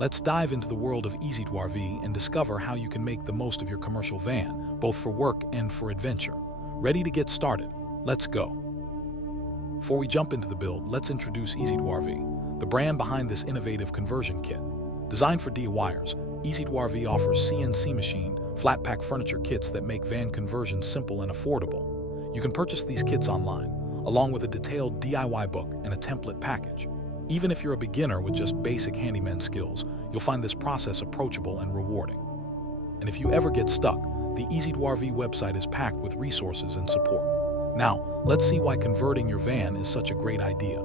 Let's dive into the world of EZ2RV and discover how you can make the most of your commercial van, both for work and for adventure. Ready to get started? Let's go. Before we jump into the build, let's introduce EZ2RV, the brand behind this innovative conversion kit. Designed for DIYers, EZ2RV offers CNC machined, flat-pack furniture kits that make van conversion simple and affordable. You can purchase these kits online, along with a detailed DIY book and a template package. Even if you're a beginner with just basic handyman skills, you'll find this process approachable and rewarding. And if you ever get stuck, the EZ2RV website is packed with resources and support. Now, let's see why converting your van is such a great idea.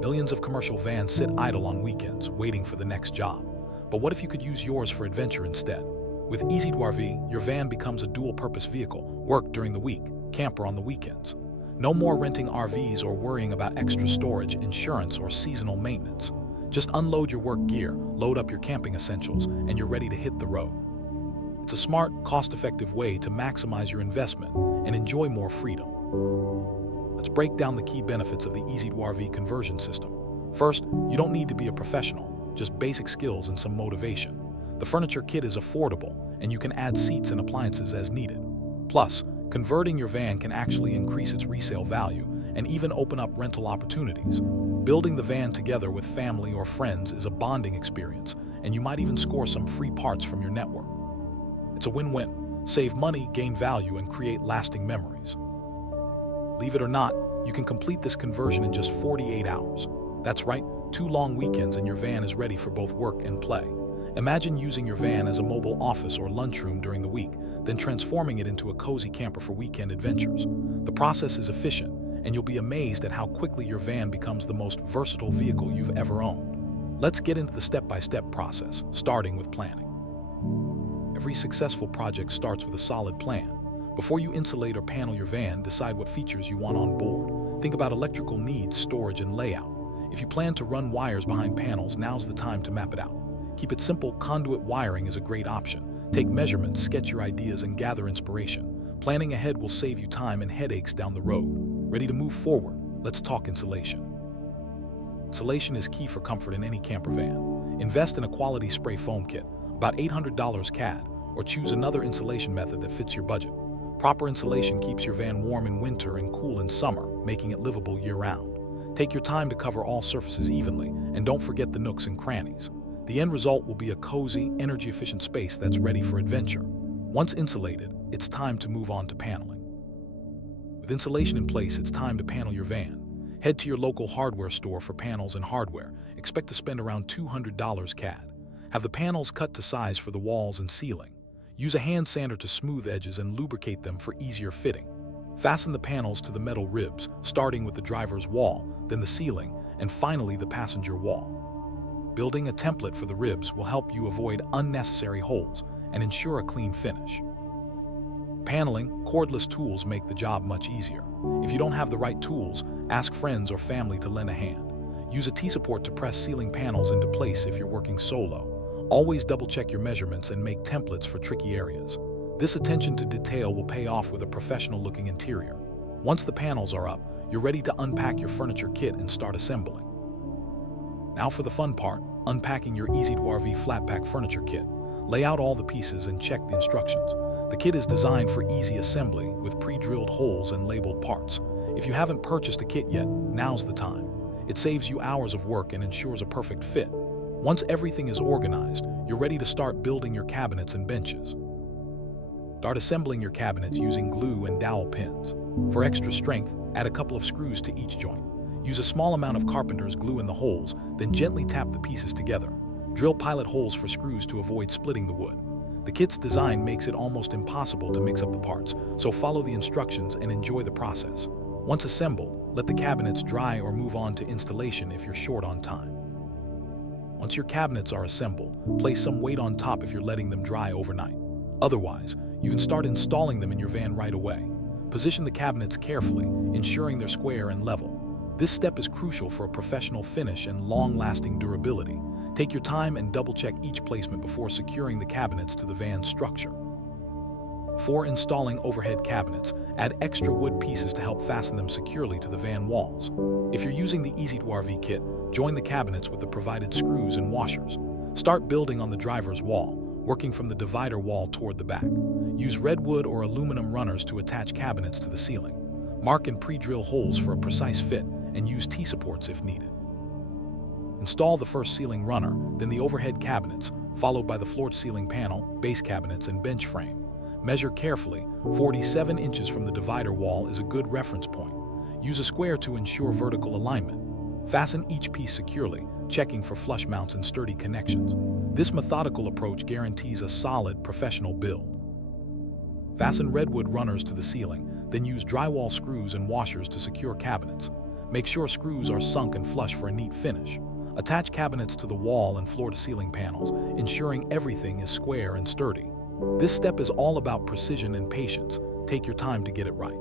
Millions of commercial vans sit idle on weekends, waiting for the next job. But what if you could use yours for adventure instead? With EZ2RV, your van becomes a dual-purpose vehicle, work during the week, camper on the weekends. No more renting RVs or worrying about extra storage, insurance, or seasonal maintenance. Just unload your work gear, load up your camping essentials, and you're ready to hit the road. It's a smart, cost-effective way to maximize your investment and enjoy more freedom. Let's break down the key benefits of the EZ2RV conversion system. First, you don't need to be a professional, just basic skills and some motivation. The furniture kit is affordable, and you can add seats and appliances as needed. Plus, converting your van can actually increase its resale value and even open up rental opportunities. Building the van together with family or friends is a bonding experience, and you might even score some free parts from your network. It's a win-win. Save money, gain value, and create lasting memories. Believe it or not, you can complete this conversion in just 48 hours. That's right, 2 long weekends and your van is ready for both work and play. Imagine using your van as a mobile office or lunchroom during the week, then transforming it into a cozy camper for weekend adventures. The process is efficient, and you'll be amazed at how quickly your van becomes the most versatile vehicle you've ever owned. Let's get into the step-by-step process, starting with planning. Every successful project starts with a solid plan. Before you insulate or panel your van, decide what features you want on board. Think about electrical needs, storage, and layout. If you plan to run wires behind panels, now's the time to map it out. Keep it simple. Conduit wiring is a great option. Take measurements, sketch your ideas, and gather inspiration. Planning ahead will save you time and headaches down the road. Ready to move forward? Let's talk insulation. Insulation is key for comfort in any camper van. Invest in a quality spray foam kit, about $800 CAD, or choose another insulation method that fits your budget. Proper insulation keeps your van warm in winter and cool in summer, making it livable year-round. Take your time to cover all surfaces evenly, and don't forget the nooks and crannies. The end result will be a cozy, energy-efficient space that's ready for adventure. Once insulated, it's time to move on to paneling. With insulation in place, it's time to panel your van. Head to your local hardware store for panels and hardware. Expect to spend around $200 CAD. Have the panels cut to size for the walls and ceiling. Use a hand sander to smooth edges and lubricate them for easier fitting. Fasten the panels to the metal ribs, starting with the driver's wall, then the ceiling, and finally the passenger wall. Building a template for the ribs will help you avoid unnecessary holes and ensure a clean finish. Paneling, cordless tools make the job much easier. If you don't have the right tools, ask friends or family to lend a hand. Use a T-support to press ceiling panels into place if you're working solo. Always double-check your measurements and make templates for tricky areas. This attention to detail will pay off with a professional-looking interior. Once the panels are up, you're ready to unpack your furniture kit and start assembling. Now for the fun part, unpacking your EZ2RV flat-pack furniture kit. Lay out all the pieces and check the instructions. The kit is designed for easy assembly with pre-drilled holes and labeled parts. If you haven't purchased a kit yet, now's the time. It saves you hours of work and ensures a perfect fit. Once everything is organized, you're ready to start building your cabinets and benches. Start assembling your cabinets using glue and dowel pins. For extra strength, add a couple of screws to each joint. Use a small amount of carpenter's glue in the holes, then gently tap the pieces together. Drill pilot holes for screws to avoid splitting the wood. The kit's design makes it almost impossible to mix up the parts, so follow the instructions and enjoy the process. Once assembled, let the cabinets dry or move on to installation if you're short on time. Once your cabinets are assembled, place some weight on top if you're letting them dry overnight. Otherwise, you can start installing them in your van right away. Position the cabinets carefully, ensuring they're square and level. This step is crucial for a professional finish and long-lasting durability. Take your time and double-check each placement before securing the cabinets to the van's structure. Before installing overhead cabinets, add extra wood pieces to help fasten them securely to the van walls. If you're using the EZ2RV kit, join the cabinets with the provided screws and washers. Start building on the driver's wall, working from the divider wall toward the back. Use redwood or aluminum runners to attach cabinets to the ceiling. Mark and pre-drill holes for a precise fit and use T-supports if needed. Install the first ceiling runner, then the overhead cabinets, followed by the floor-to-ceiling panel, base cabinets, and bench frame. Measure carefully. 47 inches from the divider wall is a good reference point. Use a square to ensure vertical alignment. Fasten each piece securely, checking for flush mounts and sturdy connections. This methodical approach guarantees a solid, professional build. Fasten redwood runners to the ceiling, then use drywall screws and washers to secure cabinets. Make sure screws are sunk and flush for a neat finish. Attach cabinets to the wall and floor-to-ceiling panels, ensuring everything is square and sturdy. This step is all about precision and patience. Take your time to get it right.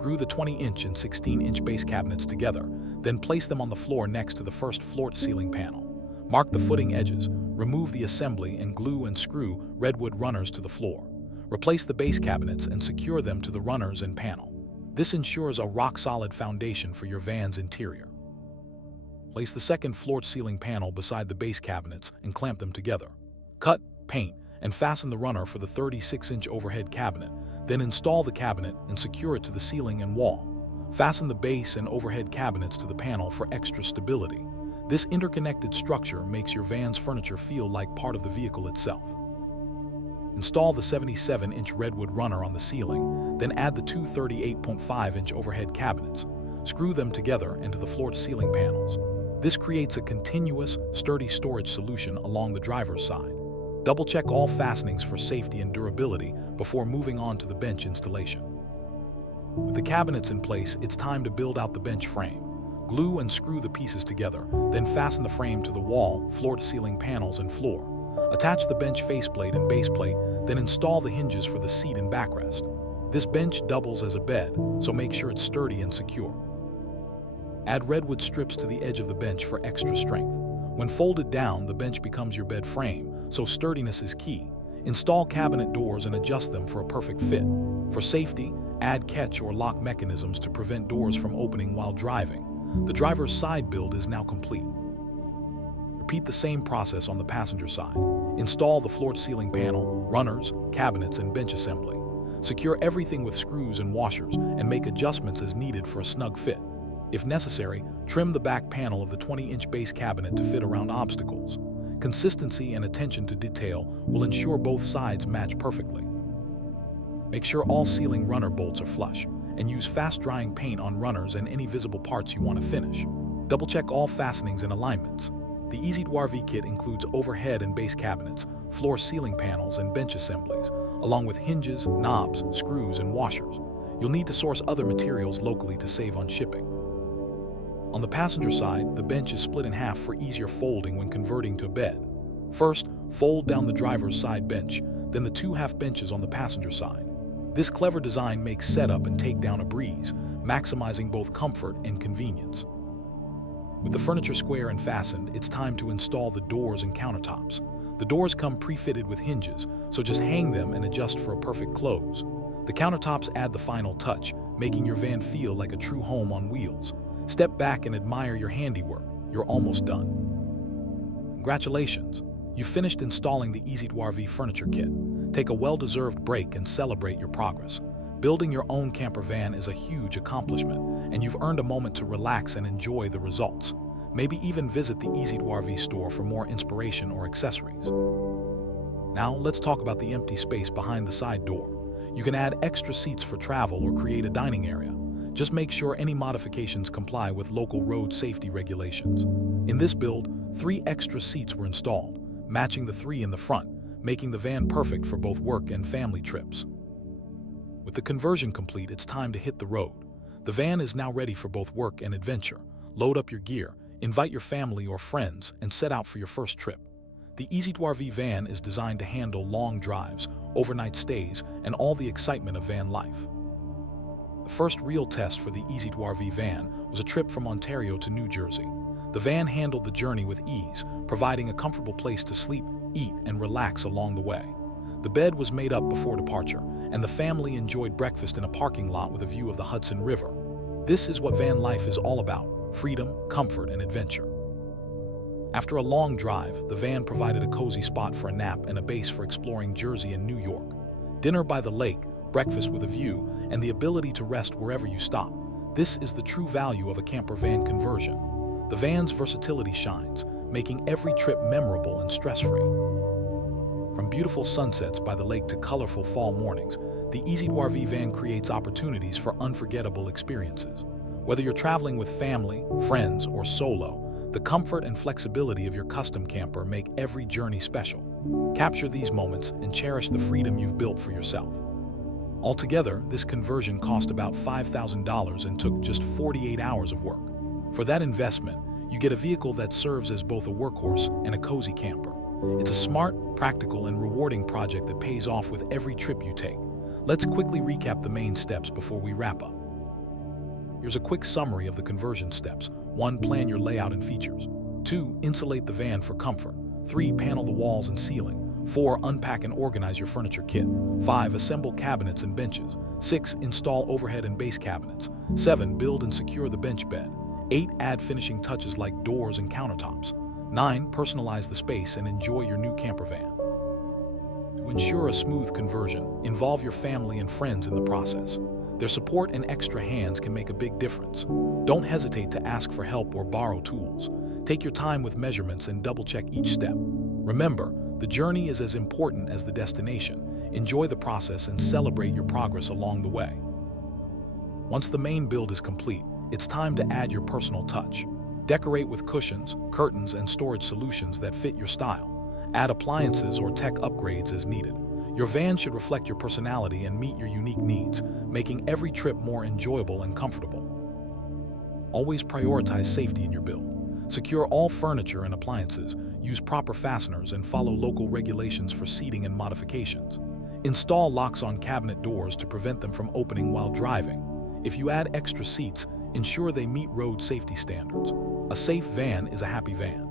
Screw the 20-inch and 16-inch base cabinets together, then place them on the floor next to the first floor-to-ceiling panel. Mark the footing edges, remove the assembly, and glue and screw redwood runners to the floor. Replace the base cabinets and secure them to the runners and panel. This ensures a rock-solid foundation for your van's interior. Place the second floor-to-ceiling panel beside the base cabinets and clamp them together. Cut, paint, and fasten the runner for the 36-inch overhead cabinet, then install the cabinet and secure it to the ceiling and wall. Fasten the base and overhead cabinets to the panel for extra stability. This interconnected structure makes your van's furniture feel like part of the vehicle itself. Install the 77-inch redwood runner on the ceiling, then add the two 38.5-inch overhead cabinets. Screw them together into the floor-to-ceiling panels. This creates a continuous, sturdy storage solution along the driver's side. Double-check all fastenings for safety and durability before moving on to the bench installation. With the cabinets in place, it's time to build out the bench frame. Glue and screw the pieces together, then fasten the frame to the wall, floor-to-ceiling panels, and floor. Attach the bench faceplate and baseplate, then install the hinges for the seat and backrest. This bench doubles as a bed, so make sure it's sturdy and secure. Add redwood strips to the edge of the bench for extra strength. When folded down, the bench becomes your bed frame, so sturdiness is key. Install cabinet doors and adjust them for a perfect fit. For safety, add catch or lock mechanisms to prevent doors from opening while driving. The driver's side build is now complete. Repeat the same process on the passenger side. Install the floor-to-ceiling panel, runners, cabinets, and bench assembly. Secure everything with screws and washers and make adjustments as needed for a snug fit. If necessary, trim the back panel of the 20-inch base cabinet to fit around obstacles. Consistency and attention to detail will ensure both sides match perfectly. Make sure all ceiling runner bolts are flush, and use fast-drying paint on runners and any visible parts you want to finish. Double-check all fastenings and alignments. The EasyDwarV kit includes overhead and base cabinets, floor ceiling panels, and bench assemblies, along with hinges, knobs, screws, and washers. You'll need to source other materials locally to save on shipping. On the passenger side, the bench is split in half for easier folding when converting to a bed. First, fold down the driver's side bench, then the two half benches on the passenger side. This clever design makes setup and takedown a breeze, maximizing both comfort and convenience. With the furniture square and fastened, it's time to install the doors and countertops. The doors come pre-fitted with hinges, so just hang them and adjust for a perfect close. The countertops add the final touch, making your van feel like a true home on wheels. Step back and admire your handiwork. You're almost done. Congratulations! You've finished installing the EasyDwarV furniture kit. Take a well-deserved break and celebrate your progress. Building your own camper van is a huge accomplishment, and you've earned a moment to relax and enjoy the results. Maybe even visit the EasyDwarV store for more inspiration or accessories. Now, let's talk about the empty space behind the side door. You can add extra seats for travel or create a dining area. Just make sure any modifications comply with local road safety regulations. In this build, 3 extra seats were installed, matching the 3 in the front, making the van perfect for both work and family trips. With the conversion complete, it's time to hit the road. The van is now ready for both work and adventure. Load up your gear, invite your family or friends, and set out for your first trip. The EasyDwarV van is designed to handle long drives, overnight stays, and all the excitement of van life. The first real test for the EasyDwarV van was a trip from Ontario to New Jersey. The van handled the journey with ease, providing a comfortable place to sleep, eat, and relax along the way. The bed was made up before departure, and the family enjoyed breakfast in a parking lot with a view of the Hudson River. This is what van life is all about: freedom, comfort, and adventure. After a long drive, the van provided a cozy spot for a nap and a base for exploring Jersey and New York. Dinner by the lake, breakfast with a view, and the ability to rest wherever you stop. This is the true value of a camper van conversion. The van's versatility shines, making every trip memorable and stress-free. From beautiful sunsets by the lake to colorful fall mornings, the EasyTourV van creates opportunities for unforgettable experiences. Whether you're traveling with family, friends, or solo, the comfort and flexibility of your custom camper make every journey special. Capture these moments and cherish the freedom you've built for yourself. Altogether, this conversion cost about $5,000 and took just 48 hours of work. For that investment, you get a vehicle that serves as both a workhorse and a cozy camper. It's a smart, practical, and rewarding project that pays off with every trip you take. Let's quickly recap the main steps before we wrap up. Here's a quick summary of the conversion steps. 1. Plan your layout and features. 2. Insulate the van for comfort. 3. Panel the walls and ceiling. 4. Unpack and organize your furniture kit. 5. Assemble cabinets and benches. 6. Install overhead and base cabinets. 7. Build and secure the bench bed. 8. Add finishing touches like doors and countertops. 9. Personalize the space and enjoy your new camper van. To ensure a smooth conversion, involve your family and friends in the process. Their support and extra hands can make a big difference. Don't hesitate to ask for help or borrow tools. Take your time with measurements and double-check each step. Remember, the journey is as important as the destination. Enjoy the process and celebrate your progress along the way. Once the main build is complete, it's time to add your personal touch. Decorate with cushions, curtains, and storage solutions that fit your style. Add appliances or tech upgrades as needed. Your van should reflect your personality and meet your unique needs, making every trip more enjoyable and comfortable. Always prioritize safety in your build. Secure all furniture and appliances, use proper fasteners, and follow local regulations for seating and modifications. Install locks on cabinet doors to prevent them from opening while driving. If you add extra seats, ensure they meet road safety standards. A safe van is a happy van.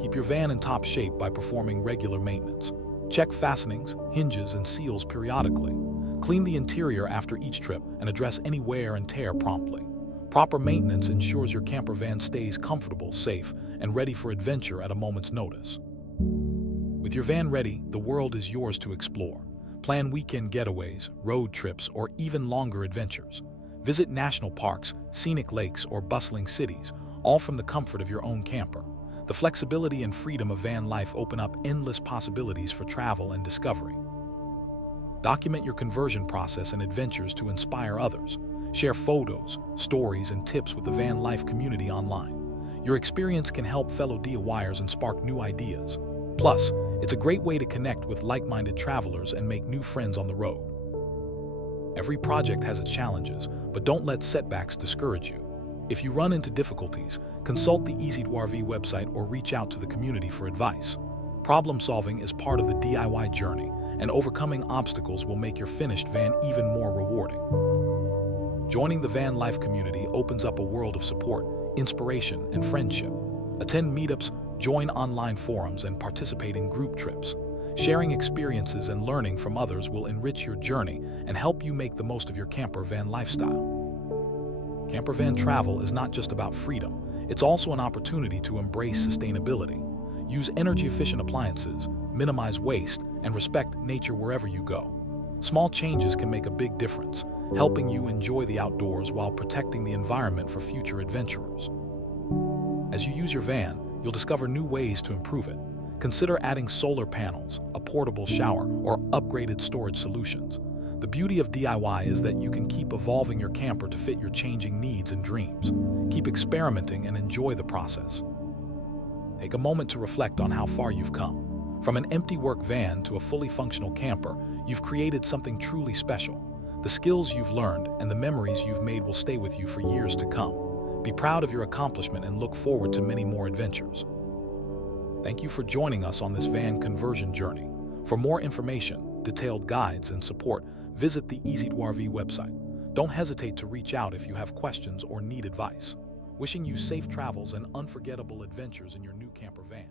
Keep your van in top shape by performing regular maintenance. Check fastenings, hinges, and seals periodically. Clean the interior after each trip and address any wear and tear promptly. Proper maintenance ensures your camper van stays comfortable, safe, and ready for adventure at a moment's notice. With your van ready, the world is yours to explore. Plan weekend getaways, road trips, or even longer adventures. Visit national parks, scenic lakes, or bustling cities, all from the comfort of your own camper. The flexibility and freedom of van life open up endless possibilities for travel and discovery. Document your conversion process and adventures to inspire others. Share photos, stories, and tips with the van life community online. Your experience can help fellow DIYers and spark new ideas. Plus, it's a great way to connect with like-minded travelers and make new friends on the road. Every project has its challenges, but don't let setbacks discourage you. If you run into difficulties, consult the EasyTourV website or reach out to the community for advice. Problem solving is part of the DIY journey, and overcoming obstacles will make your finished van even more rewarding. Joining the van life community opens up a world of support, inspiration, and friendship. Attend meetups, join online forums, and participate in group trips. Sharing experiences and learning from others will enrich your journey and help you make the most of your camper van lifestyle. Camper van travel is not just about freedom, it's also an opportunity to embrace sustainability. Use energy-efficient appliances, minimize waste, and respect nature wherever you go. Small changes can make a big difference, helping you enjoy the outdoors while protecting the environment for future adventurers. As you use your van, you'll discover new ways to improve it. Consider adding solar panels, a portable shower, or upgraded storage solutions. The beauty of DIY is that you can keep evolving your camper to fit your changing needs and dreams. Keep experimenting and enjoy the process. Take a moment to reflect on how far you've come. From an empty work van to a fully functional camper, you've created something truly special. The skills you've learned and the memories you've made will stay with you for years to come. Be proud of your accomplishment and look forward to many more adventures. Thank you for joining us on this van conversion journey. For more information, detailed guides, and support, visit the EasyTourV website. Don't hesitate to reach out if you have questions or need advice. Wishing you safe travels and unforgettable adventures in your new camper van.